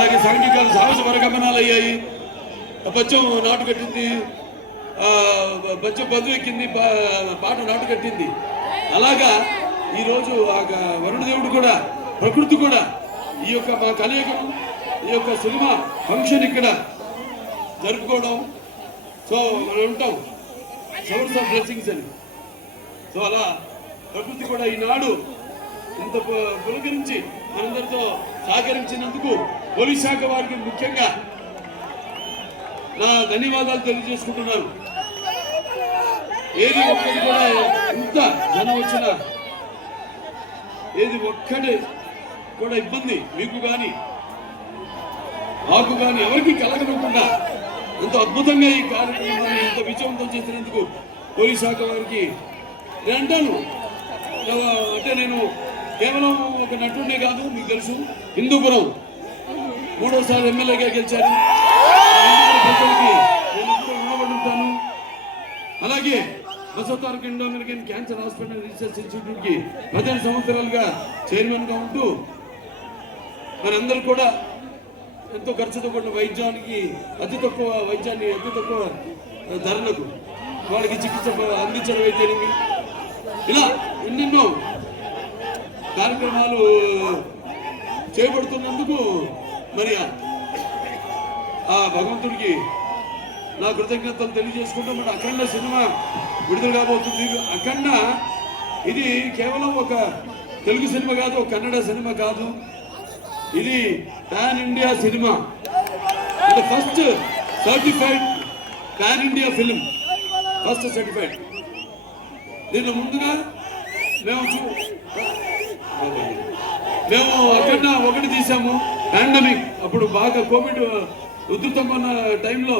అలాగే సాంఘికాలు సాహస వరగమనాలు అయ్యాయి. బచ్చం నాటు కట్టింది, బచ్చం బదులెక్కింది, పాట నాటు కట్టింది. అలాగా ఈరోజు వరుణదేవుడు కూడా, ప్రకృతి కూడా ఈ యొక్క మా కలయికను, ఈ యొక్క సినిమా ఫంక్షన్ ఇక్కడ జరుపుకోవడం. సో మనం ఉంటాం షవర్స్ ఆఫ్ బ్లెస్సింగ్స్ అని. సో అలా ప్రకృతి కూడా ఈనాడు ఇంత పులకరించి మనందరితో సహకరించినందుకు పోలీస్ శాఖ వారికి ముఖ్యంగా నా ధన్యవాదాలు తెలియజేసుకుంటున్నాను. ఏది ఒక్కటి కూడా ఇంత జనం వచ్చిన ఏది ఒక్కటి కూడా ఇబ్బంది మీకు కానీ మాకు కానీ ఎవరికి కలగకుండా ఎంతో అద్భుతంగా ఈ కార్యక్రమాన్ని ఇంత విజయవంతం చేసినందుకు పోలీస్ శాఖ వారికి నేను అంటాను. అంటే నేను కేవలం ఒక నటుడినే కాదు, మీకు తెలుసు హిందూపురం 3వసారి ఎమ్మెల్యేగా గెలిచాను. నేను రుణపడి ఉంటాను. అలాగే Basavataraka Indo American cancer hospital research ఇన్స్టిట్యూట్కి 15 సంవత్సరాలుగా చైర్మన్గా ఉంటూ మనందరూ కూడా ఎంతో ఖర్చుతో కూడిన వైద్యానికి అతి తక్కువ ధరలకు వాళ్ళకి చికిత్స అందించడం అయితేనేమి, ఇలా ఎన్నెన్నో కార్యక్రమాలు చేపడుతున్నందుకు మరి ఆ భగవంతుడికి నా కృతజ్ఞతలు తెలియజేసుకుంటూ మన అఖండ సినిమా విడుదల కాబోతుంది. అఖండ ఇది కేవలం ఒక తెలుగు సినిమా కాదు, ఒక కన్నడ సినిమా కాదు, ఇది పాన్ ఇండియా సినిమా. ఇది first certified pan India film, first certified. దీని ముందుగా మేము అఖండ 1 తీసాము. పాండమిక్ అప్పుడు బాగా కోవిడ్ ఉధృతంగా ఉన్న టైంలో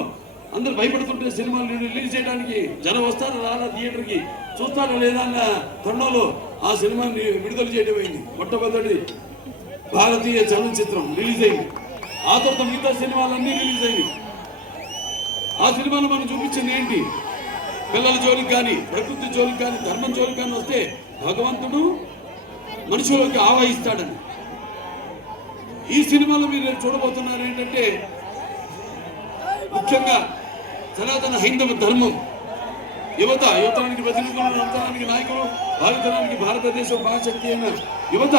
అందరు భయపడుతుంటే సినిమాలు రిలీజ్ చేయడానికి జనం వస్తారు రాలా థియేటర్కి, చూస్తారా లేదా అన్న తరుణంలో ఆ సినిమాని విడుదల చేయడం అయింది. మొట్టమొదటి భారతీయ చలనచిత్రం రిలీజ్ అయింది. ఆ తర్వాత మిగతా సినిమాలన్నీ రిలీజ్ అయింది. ఆ సినిమాలో మనం చూపించింది ఏంటి? పిల్లల జోలికి కానీ, ప్రకృతి జోలికి కానీ, ధర్మం జోలికి కానీ వస్తే భగవంతుడు మనుషులకి ఆవాహిస్తాడని. ఈ సినిమాలో మీరు చూడబోతున్నారు ఏంటంటే ముఖ్యంగా సనాతన హైందవ ధర్మం, యువతరానికి ప్రతినిధులు, నవతరానికి నాయకులు, భావితరానికి భారతదేశం మహాశక్తి అయిన యువత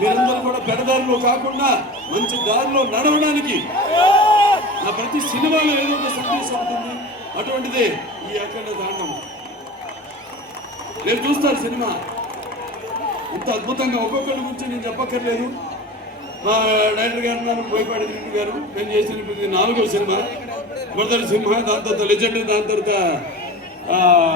మీరందరూ కూడా పెడదారిలో కాకుండా మంచి దారిలో నడవడానికి నా ప్రతి సినిమాలో ఏదో ఒక సందేశం ఉంటుంది. అటువంటిదే ఈ అఖండ తాండవం. నేను చూస్తాను సినిమా ఇంత అద్భుతంగా, ఒక్కొక్కరి గురించి నేను చెప్పక్కర్లేదు. మా డైరెక్టర్ గారు ఉన్నారు, బోయపాటి రెడ్డి గారు. నేను చేసిన 4వ సినిమా, మొదటి సింహ, దాని తర్వాత లెజెండ్, దాని తర్వాత